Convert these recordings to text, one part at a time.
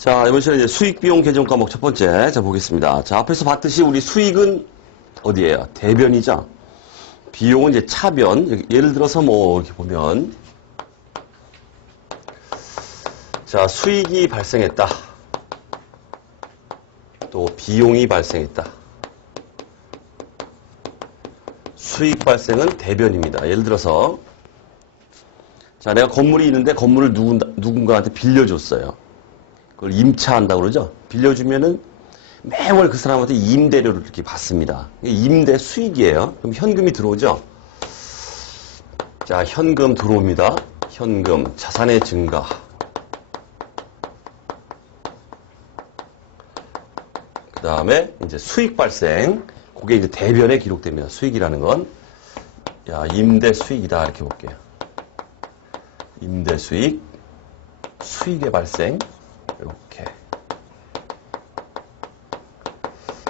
자, 이번 시간에 이제 수익 비용 계정 과목 첫 번째 자 보겠습니다. 자, 앞에서 봤듯이 우리 수익은 어디예요? 대변이죠. 비용은 이제 차변. 예를 들어서 뭐 이렇게 보면 자, 수익이 발생했다. 또 비용이 발생했다. 수익 발생은 대변입니다. 예를 들어서 자, 내가 건물이 있는데 건물을 누군가한테 빌려줬어요. 그걸 임차한다고 그러죠. 빌려주면은 매월 그 사람한테 임대료를 이렇게 받습니다. 임대 수익이에요. 그럼 현금이 들어오죠. 자, 현금 들어옵니다. 현금, 자산의 증가. 그 다음에 이제 수익 발생. 그게 이제 대변에 기록됩니다. 수익이라는 건. 야, 임대 수익이다. 이렇게 볼게요. 임대 수익, 수익의 발생. 이렇게.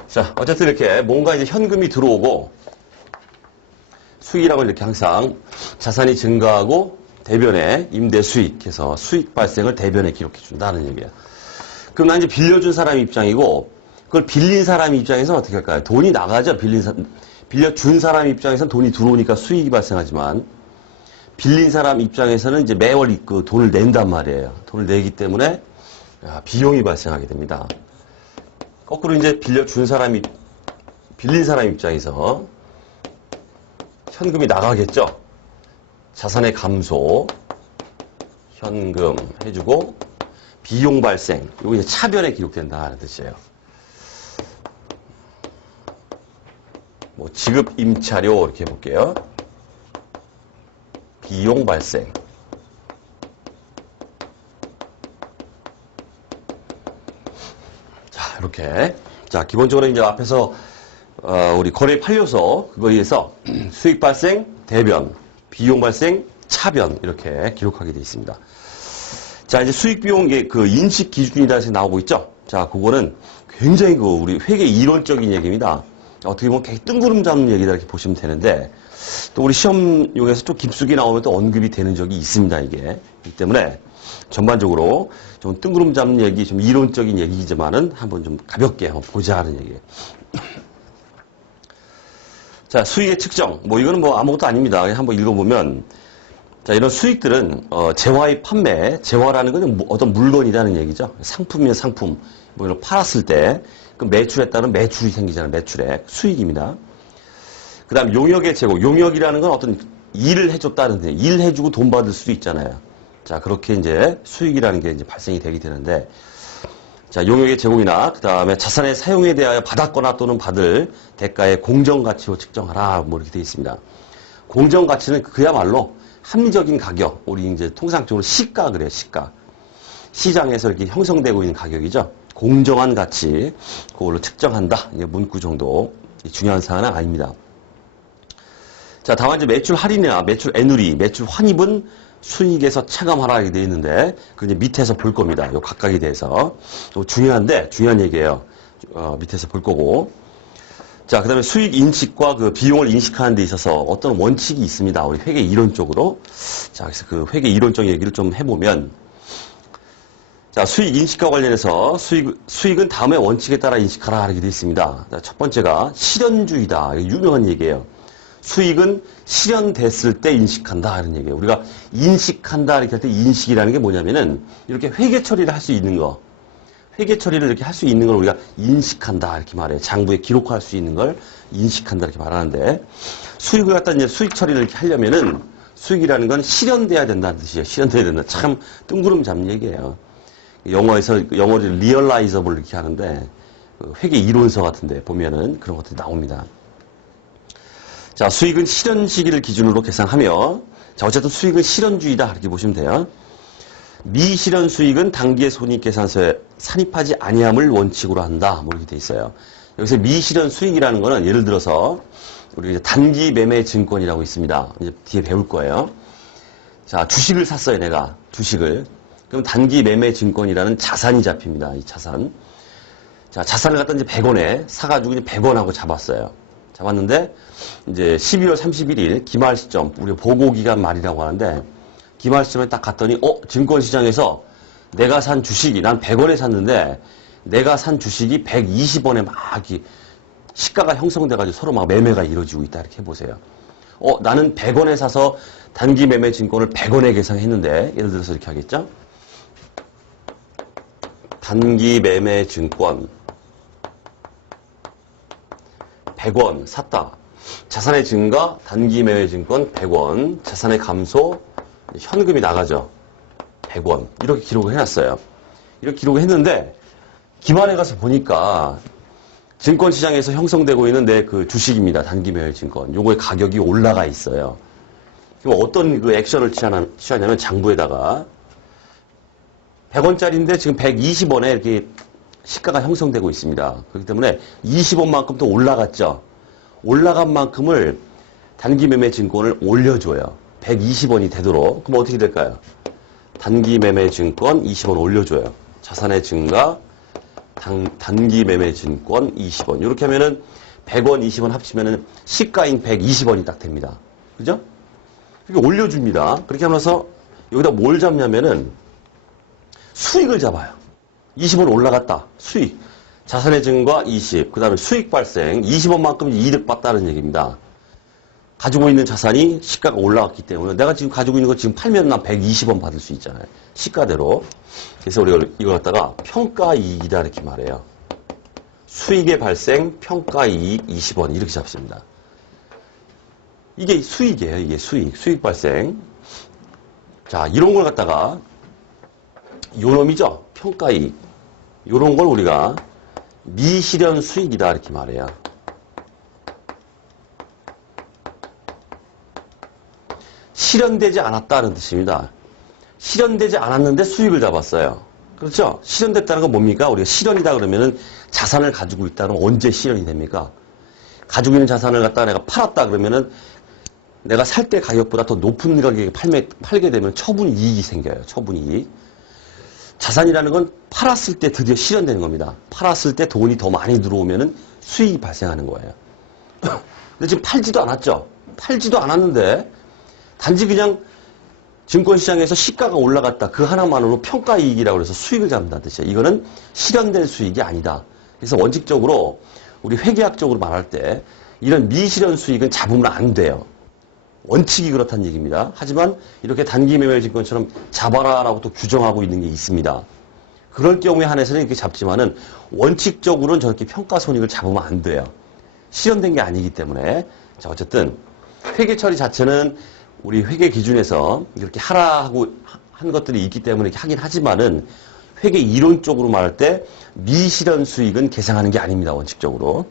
자, 어쨌든 이렇게 뭔가 이제 현금이 들어오고 수익이라고 이렇게 항상 자산이 증가하고 대변에 임대 수익해서 수익 발생을 대변에 기록해 준다는 얘기예요. 그럼 난 이제 빌려준 사람 입장이고 그걸 빌린 사람 입장에서는 어떻게 할까요? 돈이 나가죠. 빌려준 사람 입장에서는 돈이 들어오니까 수익이 발생하지만 빌린 사람 입장에서는 이제 매월 그 돈을 낸단 말이에요. 돈을 내기 때문에 비용이 발생하게 됩니다. 거꾸로 이제 빌린 사람 입장에서 현금이 나가겠죠. 자산의 감소, 현금 해주고 비용 발생, 이거 이제 차변에 기록된다는 뜻이에요. 뭐 지급 임차료 이렇게 해볼게요. 비용 발생. 자, 이렇게. 자, 기본적으로 이제 앞에서, 우리 거래 판료서, 그거에 의해서 수익 발생, 대변, 비용 발생, 차변, 이렇게 기록하게 되어 있습니다. 자, 이제 수익 비용의 그 인식 기준이다 해서 나오고 있죠? 자, 그거는 굉장히 우리 회계 이론적인 얘기입니다. 어떻게 보면 뜬구름 잡는 얘기다 이렇게 보시면 되는데, 또 우리 시험용에서 좀 깊숙이 나오면 또 언급이 되는 적이 있습니다, 이게. 그렇기 때문에 전반적으로 좀 뜬구름 잡는 얘기, 좀 이론적인 얘기지만은 한번 좀 가볍게 한번 보자 하는 얘기예요. 자, 수익의 측정. 뭐 이거는 뭐 아무것도 아닙니다. 한번 읽어보면, 자, 이런 수익들은, 재화의 판매, 재화라는 건 어떤 물건이라는 얘기죠. 상품이면 상품. 뭐 이런 팔았을 때, 그 매출에 따른 매출이 생기잖아요. 매출액. 수익입니다. 그 다음 용역의 제공. 용역이라는 건 어떤 일을 해줬다는 데, 일 해주고 돈 받을 수도 있잖아요. 자, 그렇게 이제 수익이라는 게 이제 발생이 되게 되는데, 자, 용역의 제공이나, 그 다음에 자산의 사용에 대하여 받았거나 또는 받을 대가의 공정가치로 측정하라. 뭐 이렇게 되어 있습니다. 공정가치는 그야말로 합리적인 가격. 우리 이제 통상적으로 시가 그래요, 시가. 시장에서 이렇게 형성되고 있는 가격이죠. 공정한 가치. 그걸로 측정한다. 이게 문구 정도. 중요한 사항은 아닙니다. 자, 다만 이제 매출 할인이나 매출 애누리, 매출 환입은 순이익에서 차감하라 이렇게 되어 있는데, 그 이제 밑에서 볼 겁니다. 요 각각에 대해서. 중요한데, 중요한 얘기예요. 밑에서 볼 거고. 자, 그 다음에 수익 인식과 그 비용을 인식하는 데 있어서 어떤 원칙이 있습니다. 우리 회계 이론적으로. 자, 그래서 그 회계 이론적 얘기를 좀 해보면, 자, 수익 인식과 관련해서 수익은 다음의 원칙에 따라 인식하라 이렇게 되어 있습니다. 자, 첫 번째가 실현주의다. 유명한 얘기예요. 수익은 실현됐을 때 인식한다 이런 얘기예요. 우리가 인식한다 이렇게 할 때 인식이라는 게 뭐냐면은 이렇게 회계 처리를 할 수 있는 거. 회계 처리를 이렇게 할 수 있는 걸 우리가 인식한다 이렇게 말해요. 장부에 기록할 수 있는 걸 인식한다 이렇게 말하는데, 수익을 갖다 이제 수익 처리를 이렇게 하려면은 수익이라는 건 실현돼야 된다는 뜻이에요. 실현돼야 된다. 참 뜬구름 잡는 얘기예요. 영어를 리얼라이저블 이렇게 하는데, 회계 이론서 같은데 보면은 그런 것들이 나옵니다. 자, 수익은 실현 시기를 기준으로 계산하며, 자, 어쨌든 수익은 실현주의다 이렇게 보시면 돼요. 미실현 수익은 당기의 손익계산서에 산입하지 아니함을 원칙으로 한다. 뭐 이렇게 돼 있어요. 여기서 미실현 수익이라는 거는 예를 들어서 우리 이제 단기 매매 증권이라고 있습니다. 이제 뒤에 배울 거예요. 자, 주식을 샀어요, 내가. 주식을. 그럼 단기 매매 증권이라는 자산이 잡힙니다. 이 자산. 자, 자산을 갖다 이제 100원에 사가지고 이제 100원하고 잡았어요. 잡았는데, 이제 12월 31일 기말 시점, 우리 보고기간 말이라고 하는데, 기말 시점에 딱 갔더니, 증권시장에서 내가 산 주식이, 난 100원에 샀는데, 내가 산 주식이 120원에 막, 시가가 형성돼가지고 서로 막 매매가 이루어지고 있다. 이렇게 해보세요. 나는 100원에 사서 단기 매매 증권을 100원에 계상했는데, 예를 들어서 이렇게 하겠죠? 단기 매매 증권 100원 샀다. 자산의 증가, 단기 매매 증권 100원, 자산의 감소, 현금이 나가죠. 100원. 이렇게 기록을 해놨어요. 이렇게 기록을 했는데, 기말에 가서 보니까, 증권시장에서 형성되고 있는 내 그 주식입니다. 단기 매매 증권. 요거의 가격이 올라가 있어요. 그럼 어떤 그 액션을 취하냐면, 장부에다가, 100원짜리인데 지금 120원에 이렇게 시가가 형성되고 있습니다. 그렇기 때문에 20원만큼 더 올라갔죠. 올라간 만큼을 단기 매매 증권을 올려줘요. 120원이 되도록. 그럼 어떻게 될까요? 단기 매매 증권 20원 올려줘요. 자산의 증가, 단기 매매 증권 20원. 이렇게 하면은 100원, 20원 합치면은 시가인 120원이 딱 됩니다. 그죠? 이렇게 올려줍니다. 그렇게 하면서 여기다 뭘 잡냐면은 수익을 잡아요. 20원 올라갔다. 수익. 자산의 증가 20. 그 다음에 수익 발생. 20원만큼 이득 봤다는 얘기입니다. 가지고 있는 자산이 시가가 올라갔기 때문에 내가 지금 가지고 있는 거 지금 팔면 난 120원 받을 수 있잖아요. 시가대로. 그래서 우리가 이걸 갖다가 평가이익이다 이렇게 말해요. 수익의 발생, 평가이익 20원 이렇게 잡습니다. 이게 수익이에요. 이게 수익. 수익 발생. 자, 이런 걸 갖다가 요 놈이죠. 평가이익. 요런 걸 우리가 미실현 수익이다 이렇게 말해요. 실현되지 않았다는 뜻입니다. 실현되지 않았는데 수익을 잡았어요. 그렇죠? 실현됐다는 건 뭡니까? 우리가 실현이다 그러면은 자산을 가지고 있다는 건 언제 실현이 됩니까? 가지고 있는 자산을 갖다가 내가 팔았다 그러면은 내가 살 때 가격보다 더 높은 가격에 팔게 되면 처분 이익이 생겨요. 처분 이익. 자산이라는 건 팔았을 때 드디어 실현되는 겁니다. 팔았을 때 돈이 더 많이 들어오면은 수익이 발생하는 거예요. 근데 지금 팔지도 않았죠? 팔지도 않았는데 단지 그냥 증권시장에서 시가가 올라갔다. 그 하나만으로 평가이익이라고 해서 수익을 잡는다는 뜻이에요. 이거는 실현된 수익이 아니다. 그래서 원칙적으로 우리 회계학적으로 말할 때 이런 미실현 수익은 잡으면 안 돼요. 원칙이 그렇다는 얘기입니다. 하지만 이렇게 단기 매매 증권처럼 잡아라라고 또 규정하고 있는 게 있습니다. 그럴 경우에 한해서는 이렇게 잡지만은 원칙적으로는 저렇게 평가손익을 잡으면 안 돼요. 실현된 게 아니기 때문에. 자, 어쨌든 회계 처리 자체는 우리 회계 기준에서 이렇게 하라 하고 한 것들이 있기 때문에 이렇게 하긴 하지만은 회계 이론적으로 말할 때 미실현 수익은 계상하는 게 아닙니다. 원칙적으로.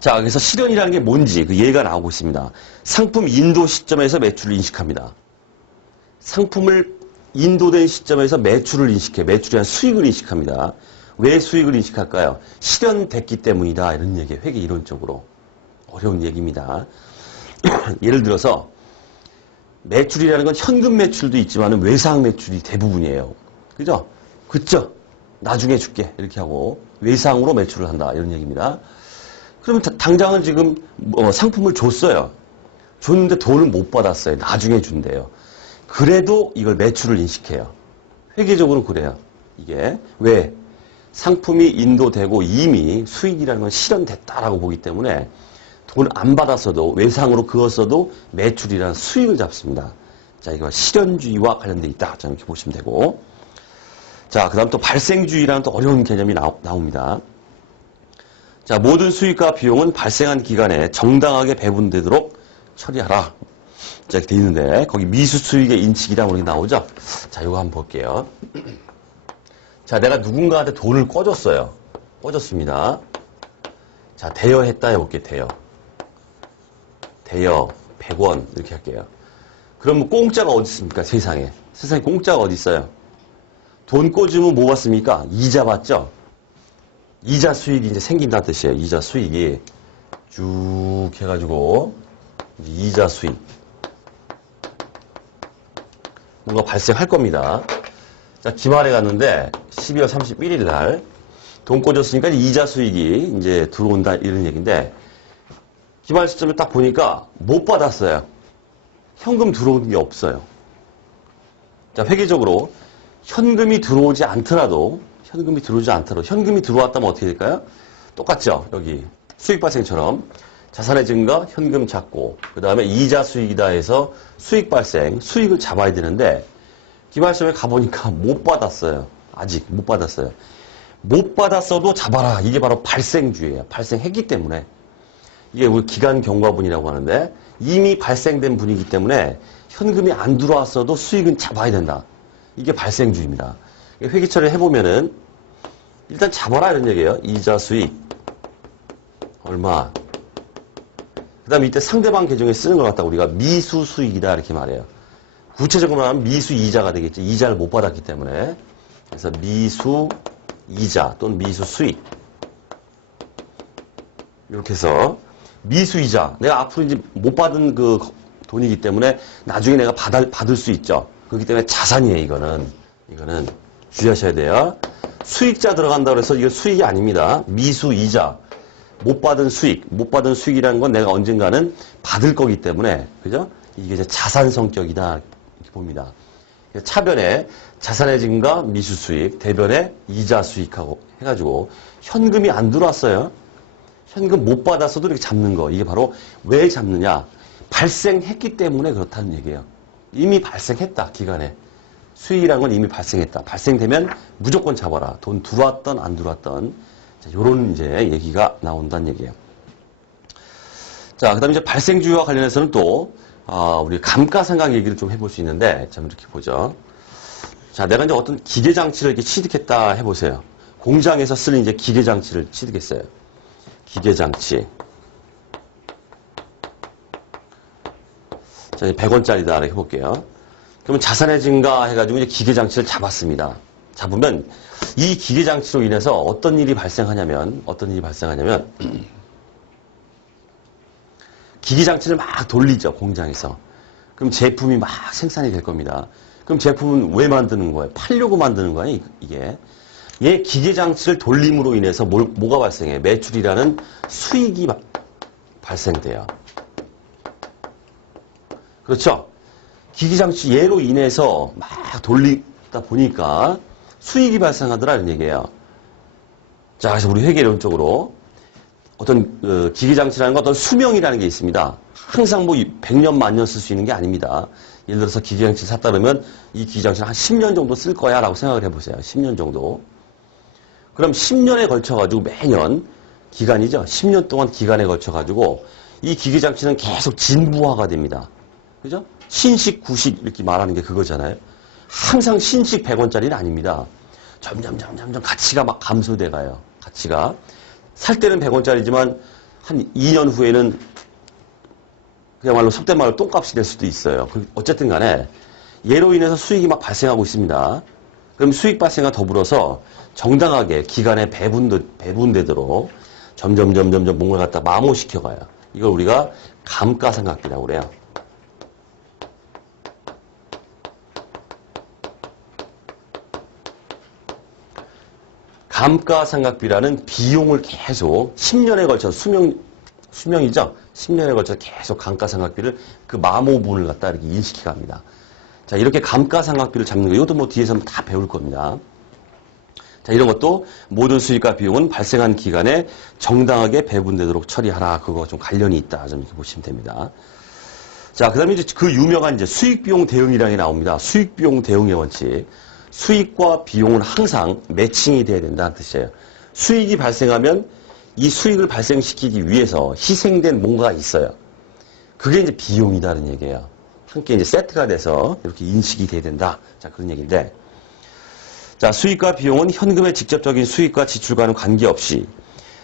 자, 그래서 실현이라는 게 뭔지 그 예가 나오고 있습니다. 상품 인도 시점에서 매출을 인식합니다. 상품을 인도된 시점에서 매출을 인식해. 매출이란 수익을 인식합니다. 왜 수익을 인식할까요? 실현됐기 때문이다. 이런 얘기예요. 회계 이론적으로. 어려운 얘기입니다. 예를 들어서 매출이라는 건 현금 매출도 있지만 외상 매출이 대부분이에요. 그죠? 그쵸? 나중에 줄게. 이렇게 하고 외상으로 매출을 한다. 이런 얘기입니다. 그러면 당장은 지금 상품을 줬어요. 줬는데 돈을 못 받았어요. 나중에 준대요. 그래도 이걸 매출을 인식해요. 회계적으로 그래요. 이게 왜? 상품이 인도되고 이미 수익이라는 건 실현됐다라고 보기 때문에 돈 안 받았어도 외상으로 그었어도 매출이라는 수익을 잡습니다. 자, 이거 실현주의와 관련돼 있다. 자, 이렇게 보시면 되고. 자, 그 다음 또 발생주의라는 또 어려운 개념이 나옵니다. 자, 모든 수익과 비용은 발생한 기간에 정당하게 배분되도록 처리하라. 자, 이렇게 돼 있는데, 거기 미수 수익의 인식이라고 이렇게 나오죠? 자, 이거 한번 볼게요. 자, 내가 누군가한테 돈을 꿔줬어요. 꿔줬습니다. 자, 대여했다 해볼게요, 대여. 대여, 100원, 이렇게 할게요. 그럼 뭐 공짜가 어디 있습니까, 세상에? 세상에 공짜가 어디 있어요? 돈 꿔주면 뭐 받습니까? 이자 받죠? 이자 수익이 이제 생긴다는 뜻이에요. 이자 수익이 쭉 해가지고 이자 수익 뭔가 발생할 겁니다. 자, 기말에 갔는데 12월 31일 날 돈 꿔줬으니까 이자 수익이 이제 들어온다 이런 얘기인데 기말 시점에 딱 보니까 못 받았어요. 현금 들어오는 게 없어요. 자, 회계적으로 현금이 들어오지 않더라도 현금이 들어왔다면 어떻게 될까요? 똑같죠. 여기 수익 발생처럼 자산의 증가, 현금 잡고 그 다음에 이자 수익이다 해서 수익 발생, 수익을 잡아야 되는데 기말시험에 가보니까 못 받았어요. 아직 못 받았어요. 못 받았어도 잡아라. 이게 바로 발생주의예요. 발생했기 때문에. 이게 우리 기간 경과분이라고 하는데 이미 발생된 분이기 때문에 현금이 안 들어왔어도 수익은 잡아야 된다. 이게 발생주의입니다. 회계처리를 해보면은 일단 잡아라 이런 얘기예요. 이자 수익 얼마. 그 다음에 이때 상대방 계정에 쓰는 걸 갖다가 우리가 미수 수익이다 이렇게 말해요. 구체적으로 말하면 미수 이자가 되겠죠. 이자를 못 받았기 때문에. 그래서 미수 이자 또는 미수 수익. 이렇게 해서 미수 이자. 내가 앞으로 이제 못 받은 그 돈이기 때문에 나중에 내가 받을 수 있죠. 그렇기 때문에 자산이에요, 이거는. 주의하셔야 돼요. 수익자 들어간다고 해서 이거 수익이 아닙니다. 미수 이자. 못 받은 수익이라는 건 내가 언젠가는 받을 거기 때문에, 그죠? 이게 이제 자산 성격이다. 이렇게 봅니다. 차변에 자산의 증가, 미수 수익, 대변에 이자 수익하고 해가지고 현금이 안 들어왔어요. 현금 못 받았어도 이렇게 잡는 거. 이게 바로 왜 잡느냐? 발생했기 때문에 그렇다는 얘기예요. 이미 발생했다, 기간에. 수익이라는 건 이미 발생했다. 발생되면 무조건 잡아라. 돈 들어왔던 안 들어왔던. 요런 이제 얘기가 나온다는 얘기예요. 자, 그 다음에 이제 발생주의와 관련해서는 또, 우리 감가상각 얘기를 좀 해볼 수 있는데, 자, 이렇게 보죠. 자, 내가 이제 어떤 기계장치를 이렇게 취득했다 해보세요. 공장에서 쓰는 이제 기계장치를 취득했어요. 기계장치. 자, 100원짜리다. 이렇게 해볼게요. 그러면 자산의 증가 해가지고 이제 기계장치를 잡았습니다. 잡으면 이 기계장치로 인해서 어떤 일이 발생하냐면 기계장치를 막 돌리죠, 공장에서. 그럼 제품이 막 생산이 될 겁니다. 그럼 제품은 왜 만드는 거예요? 팔려고 만드는 거예요, 이게. 얘 기계장치를 돌림으로 인해서 뭐가 발생해요? 매출이라는 수익이 발생돼요. 그렇죠? 기계장치 얘로 인해서 막 돌리다 보니까 수익이 발생하더라 이런 얘기예요. 자, 그래서 우리 회계론적으로 어떤 기계장치라는 건 어떤 수명이라는 게 있습니다. 항상 뭐 100년, 만년 쓸 수 있는 게 아닙니다. 예를 들어서 기계장치를 샀다 그러면 이 기계장치를 한 10년 정도 쓸 거야 라고 생각을 해보세요. 10년 정도. 그럼 10년에 걸쳐가지고 매년 기간이죠. 10년 동안 기간에 걸쳐가지고 이 기계장치는 계속 진부화가 됩니다. 그죠? 신식, 구식 이렇게 말하는 게 그거잖아요. 항상 신식 100원짜리는 아닙니다. 점점 가치가 막 감소돼 가요. 가치가. 살 때는 100원짜리지만 한 2년 후에는 그야말로 속된 말로 똥값이 될 수도 있어요. 어쨌든 간에 얘로 인해서 수익이 막 발생하고 있습니다. 그럼 수익 발생과 더불어서 정당하게 기간에 배분되도록 점점 뭔가를 갖다 마모시켜가요. 이걸 우리가 감가상각비라고 그래요. 감가상각비라는 비용을 계속 10년에 걸쳐 수명이죠. 10년에 걸쳐 계속 감가상각비를 그 마모분을 갖다 이렇게 인식해 갑니다. 자, 이렇게 감가상각비를 잡는 거, 이것도 뭐 뒤에서 다 배울 겁니다. 자, 이런 것도 모든 수익과 비용은 발생한 기간에 정당하게 배분되도록 처리하라. 그거 좀 관련이 있다. 좀 이렇게 보시면 됩니다. 자, 그 다음에 이제 그 유명한 이제 수익비용 대응이라는 게 나옵니다. 수익비용 대응의 원칙. 수익과 비용은 항상 매칭이 돼야 된다는 뜻이에요. 수익이 발생하면 이 수익을 발생시키기 위해서 희생된 뭔가가 있어요. 그게 이제 비용이다는 얘기예요. 함께 이제 세트가 돼서 이렇게 인식이 돼야 된다. 자, 그런 얘기인데. 자, 수익과 비용은 현금의 직접적인 수익과 지출과는 관계없이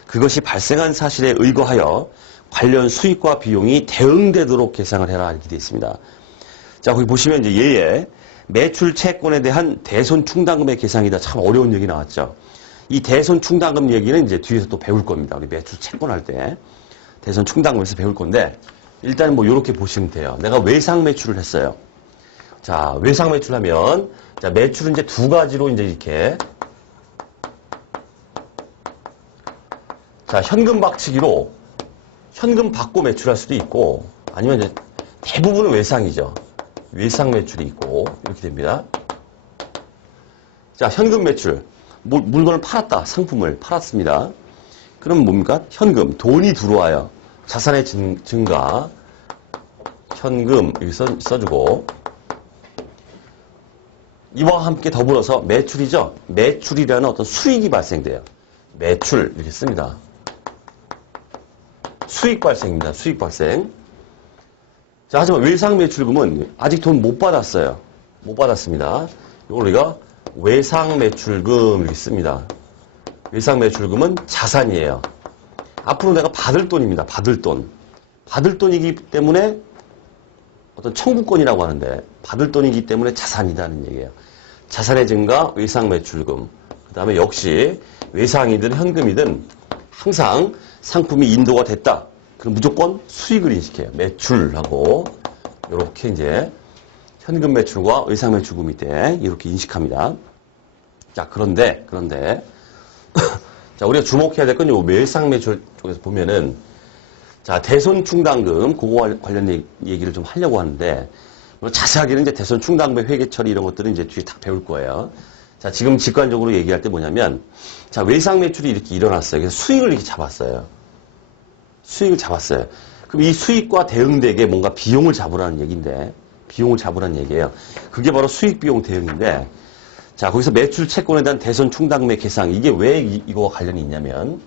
그것이 발생한 사실에 의거하여 관련 수익과 비용이 대응되도록 계상을 해라. 이렇게 되어 있습니다. 자, 거기 보시면 이제 얘의 매출 채권에 대한 대손 충당금의 계상이다. 참 어려운 얘기 나왔죠. 이 대손 충당금 얘기는 이제 뒤에서 또 배울 겁니다. 우리 매출 채권할 때 대손 충당금에서 배울 건데 일단 뭐 이렇게 보시면 돼요. 내가 외상 매출을 했어요. 자, 외상 매출하면 자, 매출은 이제 두 가지로 이제 이렇게 자, 현금 박치기로 현금 받고 매출할 수도 있고 아니면 이제 대부분은 외상이죠. 외상 매출이 있고 이렇게 됩니다. 자, 현금 매출. 물건을 팔았다. 상품을 팔았습니다. 그럼 뭡니까? 현금, 돈이 들어와요. 자산의 증가. 현금, 여기 써주고. 이와 함께 더불어서 매출이죠. 매출이라는 어떤 수익이 발생돼요. 매출, 이렇게 씁니다. 수익 발생입니다. 수익 발생. 자, 하지만 외상 매출금은 아직 돈 못 받았어요. 못 받았습니다. 이걸 우리가 외상 매출금 이렇게 씁니다. 외상 매출금은 자산이에요. 앞으로 내가 받을 돈입니다. 받을 돈. 받을 돈이기 때문에 어떤 청구권이라고 하는데 받을 돈이기 때문에 자산이라는 얘기예요. 자산의 증가, 외상 매출금. 그 다음에 역시 외상이든 현금이든 항상 상품이 인도가 됐다. 그럼 무조건 수익을 인식해요. 매출하고 이렇게 이제 현금 매출과 외상 매출금일 때 이렇게 인식합니다. 자, 그런데 자, 우리가 주목해야 될 건 요 외상 매출 쪽에서 보면은 자, 대손 충당금 그거 관련 얘기를 좀 하려고 하는데 자세하게는 이제 대손 충당금 회계 처리 이런 것들은 이제 뒤에 다 배울 거예요. 자, 지금 직관적으로 얘기할 때 뭐냐면 자, 외상 매출이 이렇게 일어났어요. 그래서 수익을 이렇게 잡았어요. 수익을 잡았어요. 그럼 이 수익과 대응되게 뭔가 비용을 잡으라는 얘기인데 비용을 잡으라는 얘기예요. 그게 바로 수익 비용 대응인데 자, 거기서 매출 채권에 대한 대손 충당금의 계상 이게 왜 이거와 관련이 있냐면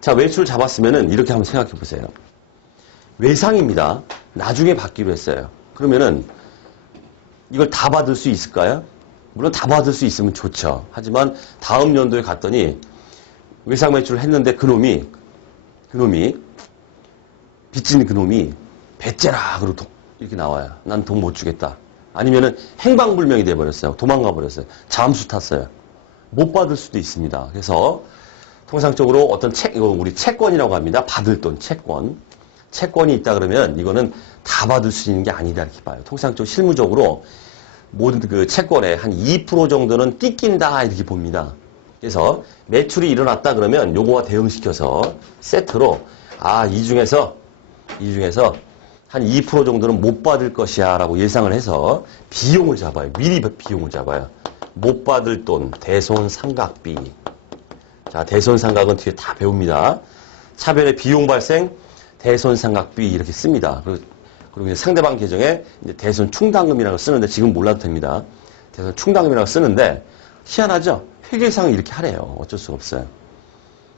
자, 매출 잡았으면은 이렇게 한번 생각해 보세요. 외상입니다. 나중에 받기로 했어요. 그러면은 이걸 다 받을 수 있을까요? 물론 다 받을 수 있으면 좋죠. 하지만 다음 연도에 갔더니 외상 매출을 했는데 그놈이 빚진 그놈이 배째라 그러고 이렇게 나와요. 난 돈 못 주겠다. 아니면은 행방불명이 돼버렸어요. 도망가 버렸어요. 잠수 탔어요. 못 받을 수도 있습니다. 그래서 통상적으로 어떤 이거 우리 채권이라고 합니다. 받을 돈, 채권. 채권이 있다 그러면 이거는 다 받을 수 있는 게 아니다 이렇게 봐요. 통상적으로 실무적으로 모든 그 채권에 한 2% 정도는 띠낀다 이렇게 봅니다. 그래서 매출이 일어났다 그러면 요거와 대응시켜서 세트로 이 중에서 한 2% 정도는 못 받을 것이야 라고 예상을 해서 비용을 잡아요. 미리 비용을 잡아요. 못 받을 돈, 대손상각비. 자, 대손상각은 뒤에 다 배웁니다. 차별의 비용 발생, 대손상각비 이렇게 씁니다. 그리고 이제 상대방 계정에 이제 대손충당금이라고 쓰는데 지금 몰라도 됩니다. 대손충당금이라고 쓰는데 희한하죠? 회계상은 이렇게 하래요. 어쩔 수가 없어요.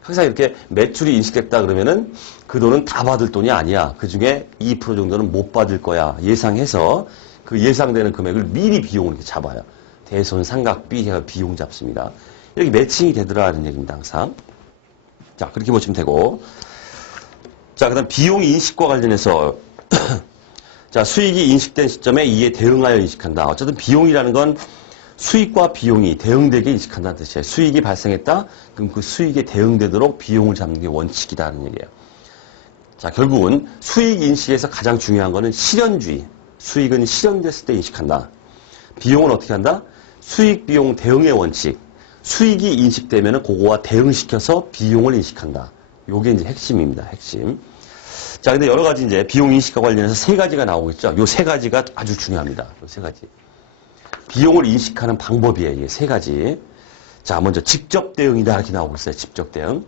항상 이렇게 매출이 인식됐다 그러면은 그 돈은 다 받을 돈이 아니야. 그 중에 2% 정도는 못 받을 거야. 예상해서 그 예상되는 금액을 미리 비용을 이렇게 잡아요. 대손상각비 해가 비용 잡습니다. 이렇게 매칭이 되더라는 얘기입니다. 항상. 자, 그렇게 보시면 되고. 자, 그 다음 비용 인식과 관련해서 자, 수익이 인식된 시점에 이에 대응하여 인식한다. 어쨌든 비용이라는 건 수익과 비용이 대응되게 인식한다는 뜻이에요. 수익이 발생했다? 그럼 그 수익에 대응되도록 비용을 잡는 게 원칙이다는 얘기예요. 자, 결국은 수익 인식에서 가장 중요한 거는 실현주의. 수익은 실현됐을 때 인식한다. 비용은 어떻게 한다? 수익, 비용, 대응의 원칙. 수익이 인식되면은 그거와 대응시켜서 비용을 인식한다. 요게 이제 핵심입니다. 핵심. 자, 근데 여러 가지 이제 비용 인식과 관련해서 세 가지가 나오고 있죠. 요 세 가지가 아주 중요합니다. 요 세 가지. 비용을 인식하는 방법이에요. 이게 세 가지. 자, 먼저 직접 대응이다 이렇게 나오고 있어요. 직접 대응.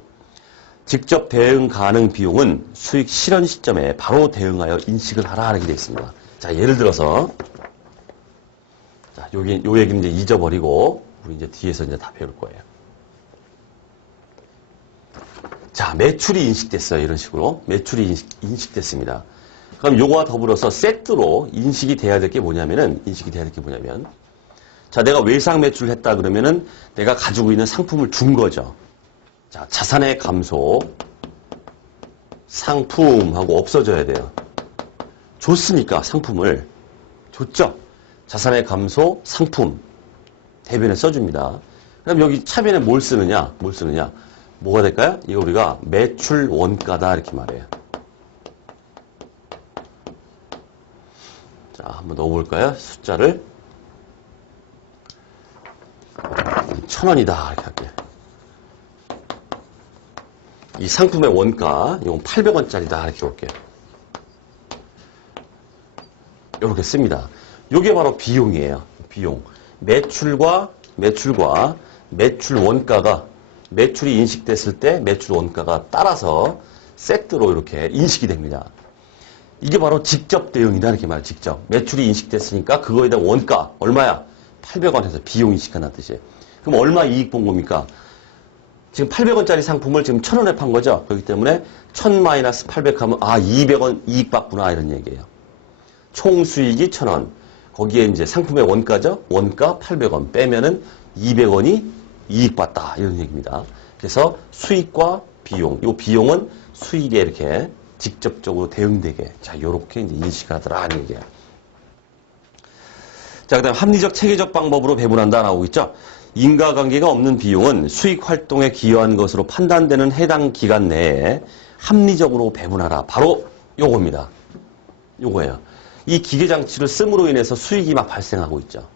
직접 대응 가능 비용은 수익 실현 시점에 바로 대응하여 인식을 하라 이렇게 되어 있습니다. 자, 예를 들어서 자, 요 얘기는 이제 잊어버리고 우리 이제 뒤에서 이제 다 배울 거예요. 자, 매출이 인식됐어요. 이런 식으로. 매출이 인식됐습니다. 그럼 요거와 더불어서 세트로 인식이 돼야 될 게 뭐냐면 자, 내가 외상 매출을 했다 그러면은 내가 가지고 있는 상품을 준 거죠. 자, 자산의 감소, 상품하고 없어져야 돼요. 줬으니까 상품을 줬죠. 자산의 감소, 상품 대변에 써줍니다. 그럼 여기 차변에 뭘 쓰느냐? 뭐가 될까요? 이거 우리가 매출 원가다 이렇게 말해요. 자, 한번 넣어볼까요? 숫자를 1,000원이다 이렇게 할게요. 이 상품의 원가 이건 800원짜리다 이렇게 볼게요. 이렇게 씁니다. 이게 바로 비용이에요. 비용. 매출과 매출과 매출 원가가 매출이 인식됐을 때 매출 원가가 따라서 세트로 이렇게 인식이 됩니다. 이게 바로 직접 대응이다 이렇게 말해요. 직접. 매출이 인식됐으니까 그거에 대한 원가 얼마야? 800원 해서 비용 인식한다는 뜻이에요. 그럼 얼마 이익 본 겁니까? 지금 800원짜리 상품을 지금 1000원에 판 거죠. 그렇기 때문에 1000 마이너스 800 하면 200원 이익 받구나 이런 얘기예요. 총 수익이 1000원. 거기에 이제 상품의 원가죠. 원가 800원 빼면은 200원이 이익 받다 이런 얘기입니다. 그래서 수익과 비용. 이 비용은 수익에 이렇게 직접적으로 대응되게 자 요렇게 이제 인식하더라는 얘기예요. 자, 그다음 합리적 체계적 방법으로 배분한다 나오고 있죠. 인과관계가 없는 비용은 수익 활동에 기여한 것으로 판단되는 해당 기간 내에 합리적으로 배분하라. 바로 요겁니다. 요거예요. 이 기계장치를 씀으로 인해서 수익이 막 발생하고 있죠.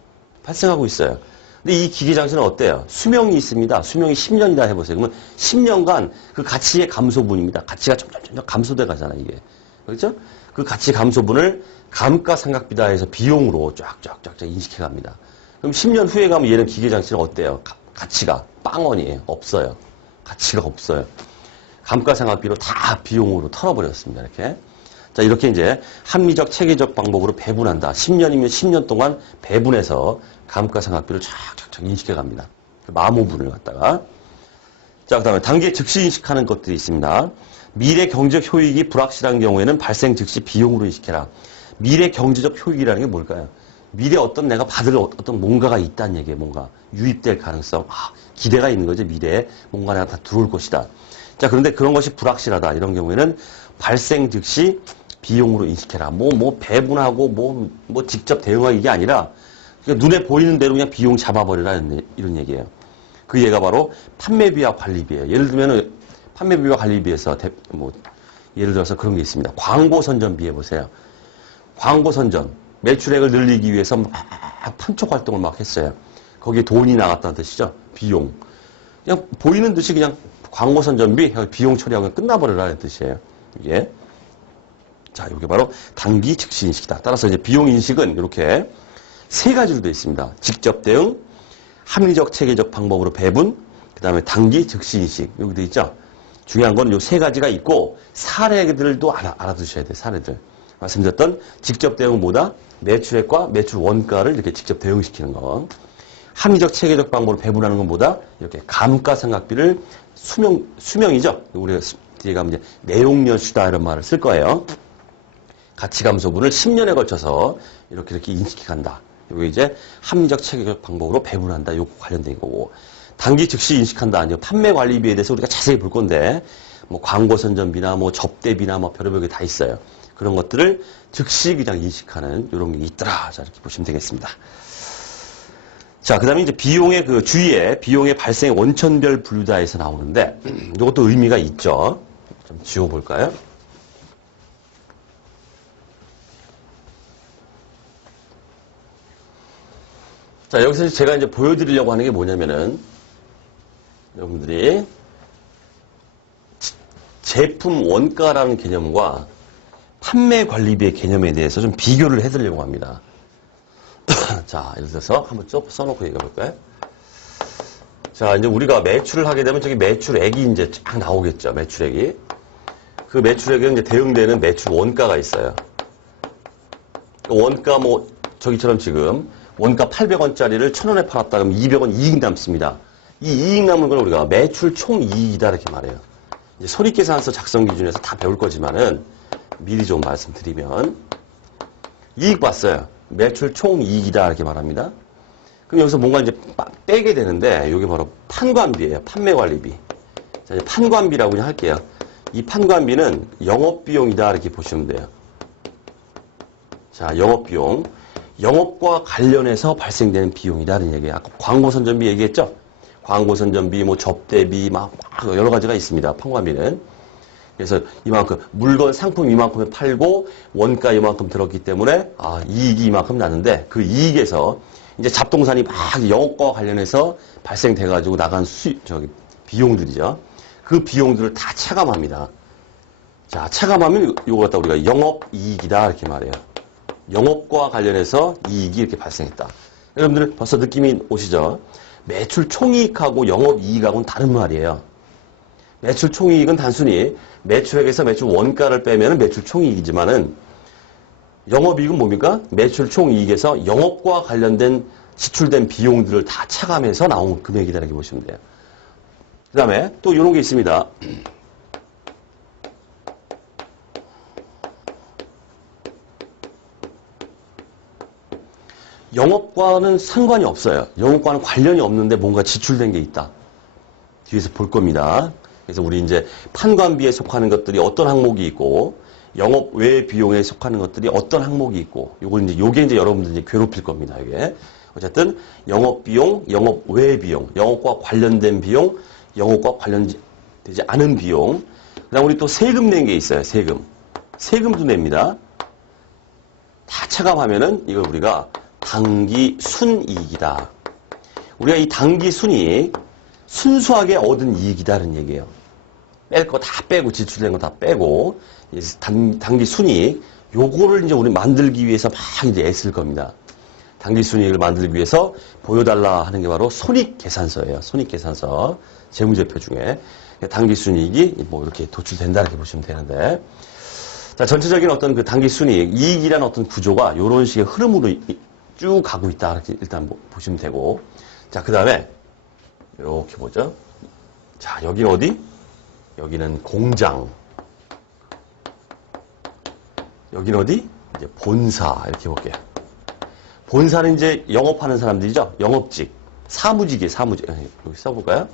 발생하고 있어요. 근데 이 기계장치는 어때요? 수명이 있습니다. 수명이 10년이다 해보세요. 그러면 10년간 그 가치의 감소분입니다. 가치가 점점 감소돼 가잖아요, 이게. 그렇죠? 그 가치 감소분을 감가상각비다 해서 비용으로 쫙쫙쫙 인식해 갑니다. 그럼 10년 후에 가면 얘는 기계장치는 어때요? 가치가 빵원이에요. 없어요. 가치가 없어요. 감가상각비로 다 비용으로 털어버렸습니다. 이렇게. 자, 이렇게 이제 합리적 체계적 방법으로 배분한다. 10년이면 10년 동안 배분해서 감가상각비를 쫙쫙쫙 인식해 갑니다. 마모분을 갖다가. 자, 그 다음에 단계 즉시 인식하는 것들이 있습니다. 미래 경제적 효익이 불확실한 경우에는 발생 즉시 비용으로 인식해라. 미래 경제적 효익이라는 게 뭘까요? 미래 어떤 내가 받을 어떤 뭔가가 있다는 얘기예요. 뭔가 유입될 가능성. 기대가 있는 거죠. 미래에 뭔가 내가 다 들어올 것이다. 자, 그런데 그런 것이 불확실하다. 이런 경우에는 발생 즉시 비용으로 인식해라. 배분하고 직접 대응하기 이게 아니라 그냥 눈에 보이는 대로 그냥 비용 잡아버리라. 이런 얘기예요. 그 얘가 바로 판매비와 관리비예요. 예를 들면은 판매비와 관리비에서 예를 들어서 그런 게 있습니다. 광고 선전비 해보세요. 광고 선전. 매출액을 늘리기 위해서 막 판촉 활동을 막 했어요. 거기에 돈이 나갔다는 뜻이죠. 비용. 그냥 보이는 듯이 그냥 광고 선전비, 비용 처리하고 끝나버리라는 뜻이에요. 이게. 자, 이게 바로 단기 즉시 인식이다. 따라서 이제 비용 인식은 이렇게 세 가지로 되어 있습니다. 직접 대응, 합리적 체계적 방법으로 배분, 그 다음에 단기 즉시 인식. 여기 되어 있죠. 중요한 건 이 세 가지가 있고 사례들도 알아두셔야 돼요. 사례들. 말씀드렸던 직접 대응은 뭐다? 매출액과 매출 원가를 이렇게 직접 대응시키는 거. 합리적 체계적 방법으로 배분하는 건 뭐다? 이렇게 감가상각비를 수명이죠. 우리가 뒤에 가면 이제 내용연수다 이런 말을 쓸 거예요. 가치 감소분을 10년에 걸쳐서 이렇게 인식해 간다. 이게 이제 합리적 체계적 방법으로 배분한다. 요거 관련된 거고. 단기 즉시 인식한다. 아니요. 판매 관리비에 대해서 우리가 자세히 볼 건데, 광고 선전비나 접대비나 별의별 게 다 있어요. 그런 것들을 즉시 그냥 인식하는 이런 게 있더라. 자, 이렇게 보시면 되겠습니다. 자, 그 다음에 이제 비용의 주위에 비용의 발생 원천별 분류다에서 나오는데, 이것도 의미가 있죠. 좀 지워볼까요? 자, 여기서 제가 이제 보여드리려고 하는 게 뭐냐면은, 여러분들이 제품 원가라는 개념과 판매 관리비의 개념에 대해서 좀 비교를 해드리려고 합니다. 자, 예를 들어서 한번 써놓고 얘기해 볼까요? 자, 이제 우리가 매출을 하게 되면 저기 매출액이 이제 쫙 나오겠죠. 매출액이. 그 매출액에 이제 대응되는 매출 원가가 있어요. 원가 저기처럼 지금 원가 800원짜리를 1000원에 팔았다 그러면 200원 이익 남습니다. 이 이익 남은 걸 우리가 매출 총 이익이다 이렇게 말해요. 이제 손익계산서 작성 기준에서 다 배울 거지만은 미리 좀 말씀드리면 이익 봤어요. 매출 총 이익이다 이렇게 말합니다. 그럼 여기서 뭔가 이제 빼게 되는데 이게 바로 판관비예요. 판매관리비. 자, 이제 판관비라고 그냥 할게요. 이 판관비는 영업비용이다 이렇게 보시면 돼요. 자, 영업비용. 영업과 관련해서 발생되는 비용이다는 얘기예요. 아까 광고 선전비 얘기했죠? 광고 선전비, 접대비, 여러 가지가 있습니다. 판관비는. 그래서 이만큼, 물건, 상품 이만큼에 팔고, 원가 이만큼 들었기 때문에, 이익이 이만큼 나는데, 그 이익에서 이제 잡동사니 막 영업과 관련해서 발생돼가지고 나간 비용들이죠. 그 비용들을 다 차감합니다. 자, 차감하면 이거 갖다 우리가 영업이익이다. 이렇게 말해요. 영업과 관련해서 이익이 이렇게 발생했다. 여러분들 벌써 느낌이 오시죠? 매출 총이익하고 영업이익하고는 다른 말이에요. 매출 총이익은 단순히 매출액에서 매출 원가를 빼면 매출 총이익이지만은 영업이익은 뭡니까? 매출 총이익에서 영업과 관련된 지출된 비용들을 다 차감해서 나온 금액이다 이렇게 보시면 돼요. 그 다음에 또 이런 게 있습니다. 영업과는 상관이 없어요. 영업과는 관련이 없는데 뭔가 지출된 게 있다. 뒤에서 볼 겁니다. 그래서 우리 이제 판관비에 속하는 것들이 어떤 항목이 있고 영업 외 비용에 속하는 것들이 어떤 항목이 있고 요게 이제 여러분들 이제 괴롭힐 겁니다. 이게 어쨌든 영업 비용, 영업 외 비용, 영업과 관련된 비용, 영업과 관련되지 않은 비용. 그다음 우리 또 세금 낸 게 있어요. 세금도 냅니다. 다 차감하면은 이걸 우리가 당기 순이익이다. 우리가 이 당기 순이익 순수하게 얻은 이익이다는 얘기예요. 뺄 거 다 빼고 지출된 거 다 빼고 당기 순이익 요거를 이제 우리 만들기 위해서 막 이제 애쓸 겁니다. 당기 순이익을 만들기 위해서 보여달라 하는 게 바로 손익계산서예요. 손익계산서 재무제표 중에 당기 순이익이 뭐 이렇게 도출된다 이렇게 보시면 되는데, 자 전체적인 어떤 그 당기 순이익 이익이라는 어떤 구조가 이런 식의 흐름으로 쭉 가고 있다 이렇게 일단 보시면 되고, 자 그 다음에 이렇게 보죠. 자 여기는 어디? 여기는 공장. 여기는 어디? 이제 본사 이렇게 볼게요. 본사는 이제 영업하는 사람들이죠. 영업직, 사무직이에요. 사무직. 여기 써볼까요?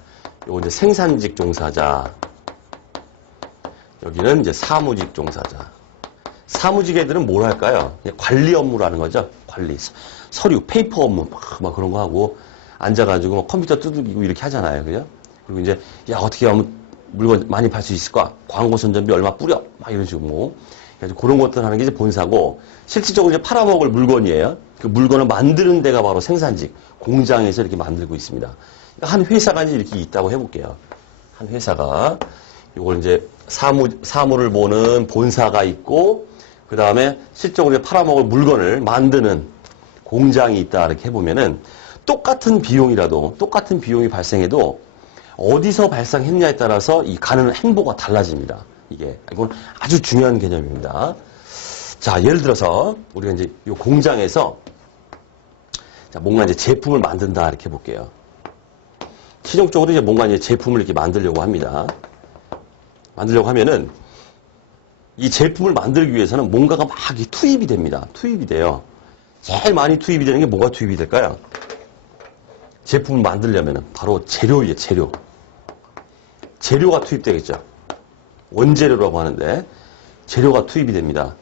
요거 이제 생산직 종사자. 여기는 이제 사무직 종사자. 사무직 애들은 뭘 할까요? 관리 업무라는 거죠. 관리, 서류, 페이퍼 업무 막 그런 거 하고 앉아가지고 막 컴퓨터 두들기고 이렇게 하잖아요. 그죠? 그리고 이제 야 어떻게 하면 물건 많이 팔 수 있을까? 광고 선전비 얼마 뿌려? 막 이런 식으로 뭐. 그래서 그런 것들 하는 게 이제 본사고, 실질적으로 이제 팔아먹을 물건이에요. 그 물건을 만드는 데가 바로 생산직, 공장에서 이렇게 만들고 있습니다. 한 회사가 이제 이렇게 있다고 해볼게요. 한 회사가, 이걸 이제 사무를 보는 본사가 있고, 그 다음에 실질적으로 이제 팔아먹을 물건을 만드는 공장이 있다 이렇게 해보면은, 똑같은 비용이 발생해도 어디서 발생했냐에 따라서 이 가는 행보가 달라집니다. 이건 아주 중요한 개념입니다. 자, 예를 들어서 우리가 이제 이 공장에서 자, 뭔가 이제 제품을 만든다 이렇게 볼게요. 최종적으로 이제 뭔가 이제 제품을 이렇게 만들려고 합니다. 만들려고 하면은 이 제품을 만들기 위해서는 뭔가가 막 투입이 됩니다. 투입이 돼요. 제일 많이 투입이 되는 게 뭐가 투입이 될까요? 제품을 만들려면은 바로 재료예요, 재료. 재료가 투입되겠죠. 원재료라고 하는데 재료가 투입이 됩니다.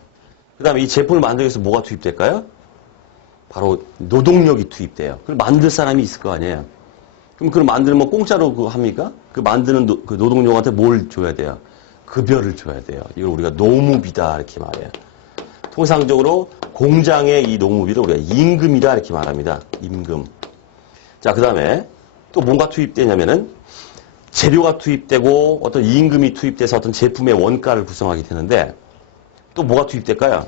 그 다음에 이 제품을 만들기 위해서 뭐가 투입될까요? 바로 노동력이 투입돼요. 그럼 만들 사람이 있을 거 아니에요. 그럼 그걸 만들면 공짜로 그거 합니까? 그 만드는 그 노동력한테 뭘 줘야 돼요? 급여를 줘야 돼요. 이걸 우리가 노무비다 이렇게 말해요. 통상적으로 공장의 이 노무비를 우리가 임금이다 이렇게 말합니다. 임금. 자, 그 다음에 또 뭔가 투입되냐면은 재료가 투입되고 어떤 임금이 투입돼서 어떤 제품의 원가를 구성하게 되는데, 또 뭐가 투입될까요?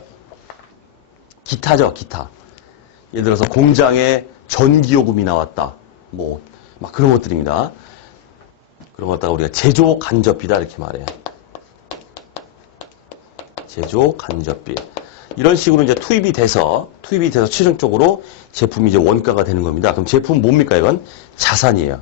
기타죠, 기타. 예를 들어서 공장에 전기요금이 나왔다. 뭐, 막 그런 것들입니다. 그런 것 갖다가 우리가 제조 간접비다 이렇게 말해요. 제조 간접비. 이런 식으로 이제 투입이 돼서 최종적으로 제품이 이제 원가가 되는 겁니다. 그럼 제품은 뭡니까? 이건 자산이에요.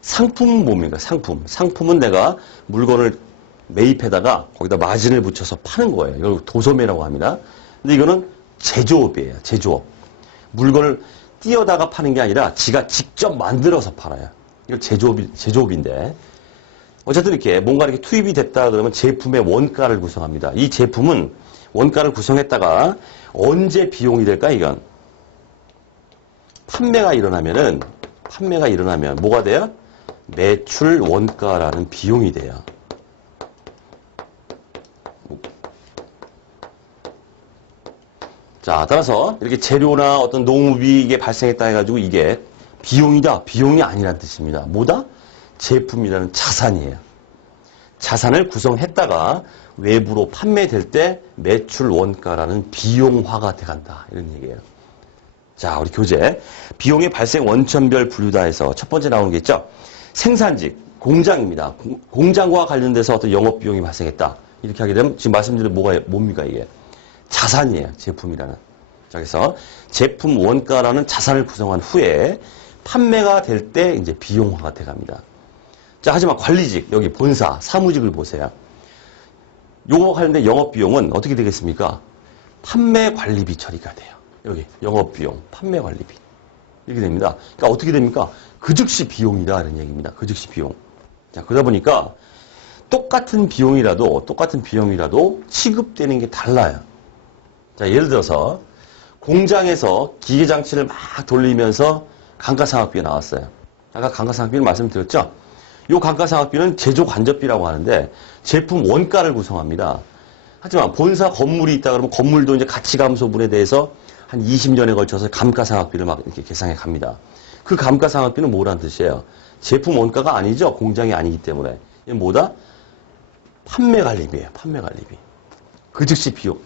상품은 뭡니까? 상품은 내가 물건을 매입해다가 거기다 마진을 붙여서 파는 거예요. 이걸 도소매라고 합니다. 근데 이거는 제조업이에요. 제조업. 물건을 띄어다가 파는 게 아니라 지가 직접 만들어서 팔아요. 이거 제조업인데. 어쨌든 이렇게 뭔가 이렇게 투입이 됐다 그러면 제품의 원가를 구성합니다. 이 제품은 원가를 구성했다가 언제 비용이 될까, 이건? 판매가 일어나면 뭐가 돼요? 매출 원가라는 비용이 돼요. 자, 따라서 이렇게 재료나 어떤 노무비 이게 발생했다 해가지고 이게 비용이다. 비용이 아니라는 뜻입니다. 뭐다? 제품이라는 자산이에요. 자산을 구성했다가 외부로 판매될 때 매출 원가라는 비용화가 돼간다. 이런 얘기예요. 자, 우리 교재. 비용의 발생 원천별 분류다 해서 첫 번째 나오는 게 있죠. 생산직, 공장입니다. 공장과 관련돼서 어떤 영업 비용이 발생했다. 이렇게 하게 되면 지금 말씀드린 뭡니까 이게? 자산이에요. 제품이라는. 자, 그래서 제품 원가라는 자산을 구성한 후에 판매가 될 때 이제 비용화가 돼 갑니다. 자, 하지만 관리직, 여기 본사, 사무직을 보세요. 요거 관련된 영업 비용은 어떻게 되겠습니까? 판매 관리비 처리가 돼요. 여기 영업 비용, 판매 관리비. 이렇게 됩니다. 그러니까 어떻게 됩니까? 그 즉시 비용이다 이런 얘기입니다. 그 즉시 비용. 자, 그러다 보니까 똑같은 비용이라도 취급되는 게 달라요. 자, 예를 들어서 공장에서 기계장치를 막 돌리면서 감가상각비가 나왔어요. 아까 감가상각비를 말씀드렸죠? 이 감가상각비는 제조간접비라고 하는데 제품 원가를 구성합니다. 하지만 본사 건물이 있다 그러면 건물도 이제 가치감소분에 대해서 한 20년에 걸쳐서 감가상각비를 막 이렇게 계산해 갑니다. 그 감가상각비는 뭐라는 뜻이에요? 제품 원가가 아니죠. 공장이 아니기 때문에. 이게 뭐다? 판매관리비예요. 판매관리비. 그 즉시 비용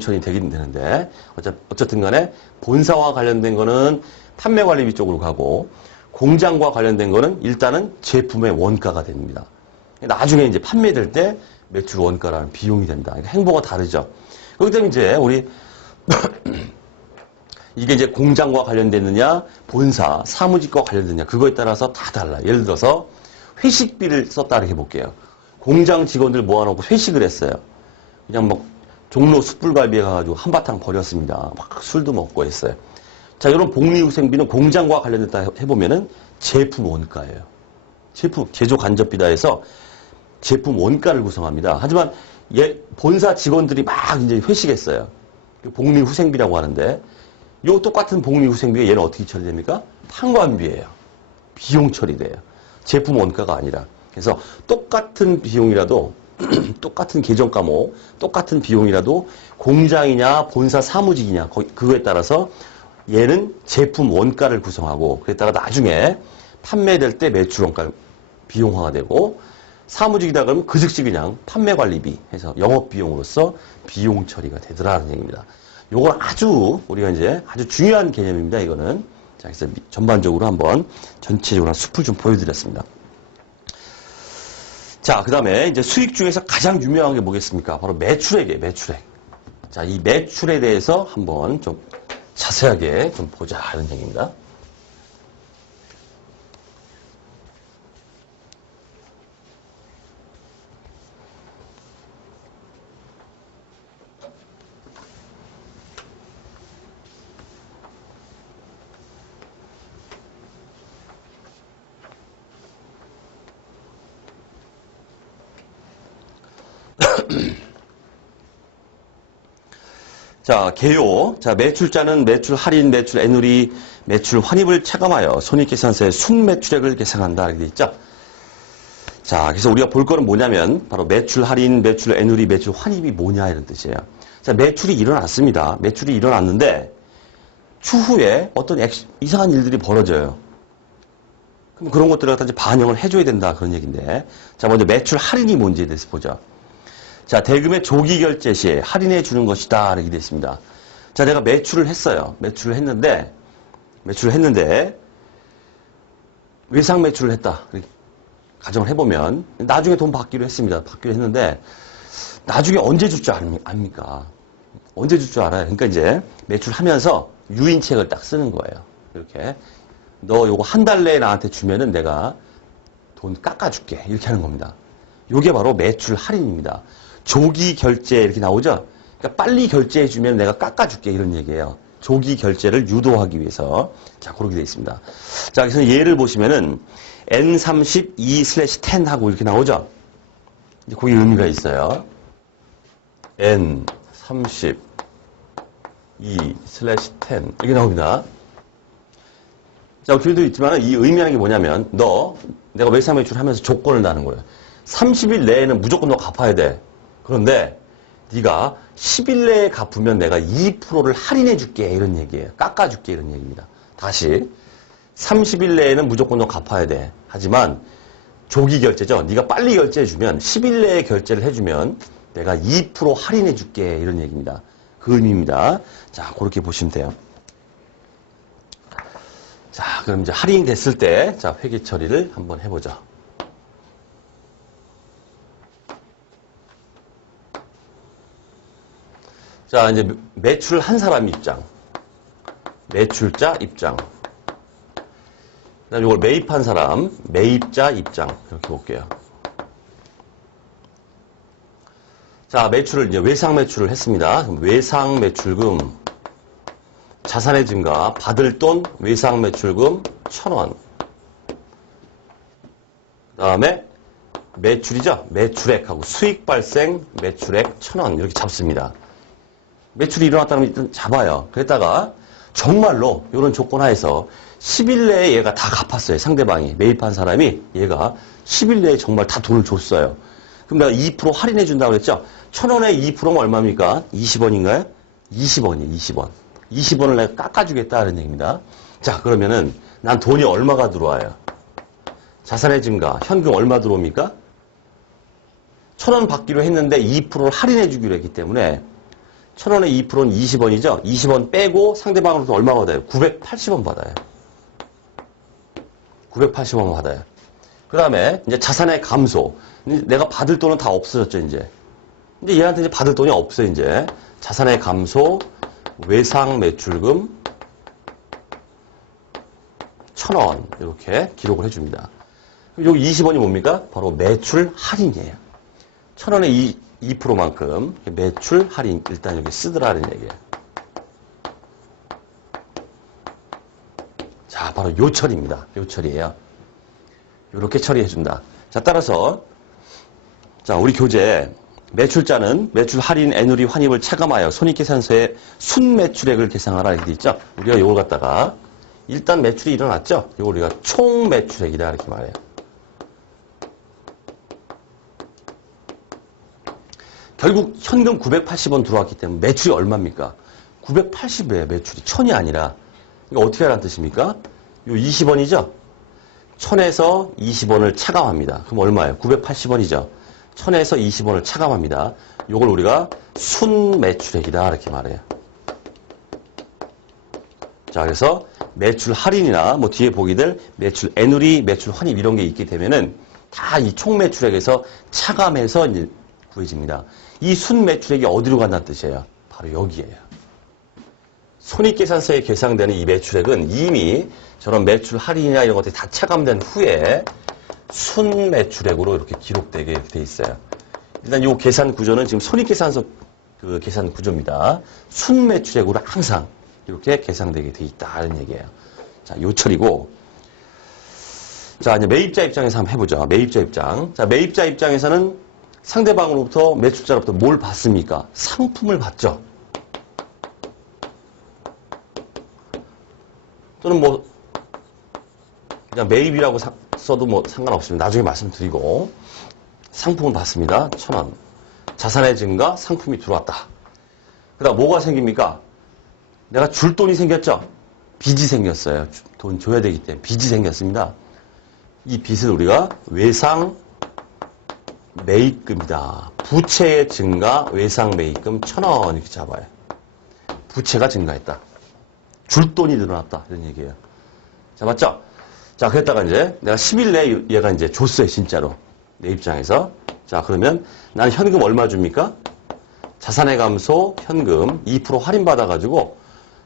처리 되긴 되는데 어쨌든 간에 본사와 관련된 거는 판매관리비 쪽으로 가고 공장과 관련된 거는 일단은 제품의 원가가 됩니다. 나중에 이제 판매될 때 매출 원가라는 비용이 된다. 그러니까 행보가 다르죠. 그렇기 때문에 이제 우리 이게 이제 공장과 관련됐느냐, 본사, 사무직과 관련됐느냐, 그거에 따라서 다 달라요. 예를 들어서 회식비를 썼다 이렇게 해볼게요. 공장 직원들 모아놓고 회식을 했어요. 그냥 뭐 종로 숯불갈비에 가가지고 한바탕 버렸습니다. 막 술도 먹고 했어요. 자, 이런 복리후생비는 공장과 관련됐다 해보면은 제품 원가예요. 제조 간접비다 해서 제품 원가를 구성합니다. 하지만 본사 직원들이 막 이제 회식했어요. 복리후생비라고 하는데, 요 똑같은 복리후생비가 얘는 어떻게 처리됩니까? 판관비예요. 비용 처리돼요. 제품 원가가 아니라. 그래서 똑같은 비용이라도 똑같은 계정 과목, 똑같은 비용이라도 공장이냐 본사 사무직이냐 그거에 따라서 얘는 제품 원가를 구성하고 그에 따라 나중에 판매될 때 매출 원가 비용화가 되고 사무직이다 그러면 그 즉시 그냥 판매관리비 해서 영업비용으로서 비용 처리가 되더라는 얘기입니다. 요건 우리가 이제 아주 중요한 개념입니다. 이거는. 자, 그래서 전반적으로 한번 전체적으로 숲을 좀 보여드렸습니다. 자, 그 다음에 이제 수익 중에서 가장 유명한 게 뭐겠습니까? 바로 매출액이에요, 매출액. 자, 이 매출에 대해서 한번 좀 자세하게 좀 보자 하는 얘기입니다. 자, 개요. 자, 매출자는 매출 할인, 매출 애누리, 매출 환입을 체감하여 손익계산서의 순매출액을 계산한다. 이렇게 돼 있죠. 자, 그래서 우리가 볼 거는 뭐냐면 바로 매출 할인, 매출 애누리, 매출 환입이 뭐냐 이런 뜻이에요. 자, 매출이 일어났습니다. 매출이 일어났는데 추후에 어떤 이상한 일들이 벌어져요. 그럼 그런 것들을 갖다 이제 반영을 해줘야 된다 그런 얘기인데, 자, 먼저 매출 할인이 뭔지에 대해서 보죠. 자, 대금의 조기 결제 시에 할인해 주는 것이다. 이렇게 되어 있습니다. 자, 내가 매출을 했어요. 매출을 했는데, 외상 매출을 했다. 가정을 해보면, 나중에 돈 받기로 했습니다. 받기로 했는데, 나중에 언제 줄 줄 압니까? 언제 줄 줄 알아요? 그러니까 이제 매출하면서 유인책을 딱 쓰는 거예요. 이렇게. 너 요거 한 달 내에 나한테 주면은 내가 돈 깎아줄게. 이렇게 하는 겁니다. 요게 바로 매출 할인입니다. 조기 결제 이렇게 나오죠? 그러니까 빨리 결제해주면 내가 깎아줄게 이런 얘기예요. 조기 결제를 유도하기 위해서. 자, 그렇게 되어 있습니다. 자, 그래서 예를 보시면은 N32/10 하고 이렇게 나오죠? 이제 거기 의미가 있어요. N32/10 이렇게 나옵니다. 자, 길도 있지만 이 의미하는 게 뭐냐면 내가 외상 매출 하면서 조건을 다는 거예요. 30일 내에는 무조건 너 갚아야 돼. 그런데 네가 10일 내에 갚으면 내가 2%를 할인해 줄게 이런 얘기예요. 깎아 줄게 이런 얘기입니다. 다시 30일 내에는 무조건 너 갚아야 돼. 하지만 조기 결제죠. 네가 빨리 결제해 주면 10일 내에 결제를 해 주면 내가 2% 할인해 줄게 이런 얘기입니다. 그 의미입니다. 자, 그렇게 보시면 돼요. 자, 그럼 이제 할인이 됐을 때, 자, 회계 처리를 한번 해보죠. 자, 이제 매출한 사람 입장. 매출자 입장. 그 다음에 이걸 매입한 사람, 매입자 입장. 이렇게 볼게요. 자, 매출을, 이제 외상 매출을 했습니다. 그럼 외상 매출금, 자산의 증가, 받을 돈, 외상 매출금 1,000원. 그 다음에 매출이죠. 매출액하고 수익 발생, 매출액 1,000원. 이렇게 잡습니다. 매출이 일어났다면 일단 잡아요. 그랬다가 정말로 이런 조건 하에서 10일 내에 얘가 다 갚았어요. 상대방이. 매입한 사람이 얘가 10일 내에 정말 다 돈을 줬어요. 그럼 내가 2% 할인해 준다고 그랬죠? 1,000원에 2%면 얼마입니까? 20원인가요? 20원이에요. 20원. 20원을 내가 깎아주겠다는 얘기입니다. 자, 그러면은 난 돈이 얼마가 들어와요? 자산의 증가, 현금 얼마 들어옵니까? 1,000원 받기로 했는데 2%를 할인해 주기로 했기 때문에 1,000원에 2%는 20원이죠? 20원 빼고 상대방으로부터 얼마 받아요? 980원 받아요. 980원 받아요. 그 다음에 이제 자산의 감소. 내가 받을 돈은 다 없어졌죠, 이제. 근데 얘한테 이제 받을 돈이 없어요, 이제. 자산의 감소, 외상 매출금 1,000원. 이렇게 기록을 해줍니다. 여기 20원이 뭡니까? 바로 매출 할인이에요. 1,000원에 2%만큼 매출 할인 일단 여기 쓰더라는 얘기예요. 자, 바로 요 처리입니다. 요 처리예요. 이렇게 처리해준다. 자, 따라서 자, 우리 교재 매출자는 매출 할인 애누리 환입을 차감하여 손익계산서에 순매출액을 계산하라 이렇게 돼 있죠. 우리가 이걸 갖다가 일단 매출이 일어났죠. 이걸 우리가 총 매출액이다 이렇게 말해요. 결국 현금 980원 들어왔기 때문에 매출이 얼마입니까? 980이에요. 매출이 1,000이 아니라. 이거 어떻게 하라는 뜻입니까? 요 20원이죠? 1,000에서 20원을 차감합니다. 그럼 얼마예요? 980원이죠? 1,000에서 20원을 차감합니다. 요걸 우리가 순매출액이다 이렇게 말해요. 자, 그래서 매출 할인이나 뭐 뒤에 보게 될 매출 애누리, 매출 환입 이런 게 있게 되면은 다 이 총매출액에서 차감해서 이제 구해집니다. 이 순매출액이 어디로 간다는 뜻이에요? 바로 여기에요. 손익계산서에 계상되는 이 매출액은 이미 저런 매출 할인이나 이런 것들이 다 차감된 후에 순매출액으로 이렇게 기록되게 이렇게 돼 있어요. 일단 이 계산 구조는 지금 손익계산서 그 계산 구조입니다. 순매출액으로 항상 이렇게 계상되게 돼 있다는 얘기예요. 자, 요 처리고. 자, 이제 매입자 입장에서 한번 해보죠. 매입자 입장. 자, 매입자 입장에서는 상대방으로부터 매출자로부터 뭘 받습니까? 상품을 받죠. 또는 뭐 그냥 매입이라고 써도 뭐 상관없습니다. 나중에 말씀드리고 상품을 받습니다. 1,000원. 자산의 증가, 상품이 들어왔다. 그다음 뭐가 생깁니까? 내가 줄 돈이 생겼죠? 빚이 생겼어요. 돈 줘야 되기 때문에 빚이 생겼습니다. 이 빚을 우리가 외상 매입금이다. 부채의 증가, 외상 매입금 1,000원 이렇게 잡아요. 부채가 증가했다. 줄 돈이 늘어났다. 이런 얘기예요. 자, 맞죠? 자, 그랬다가 이제 내가 10일 내에 얘가 이제 줬어요. 진짜로. 내 입장에서. 자, 그러면 나는 현금 얼마 줍니까? 자산의 감소, 현금 2% 할인받아가지고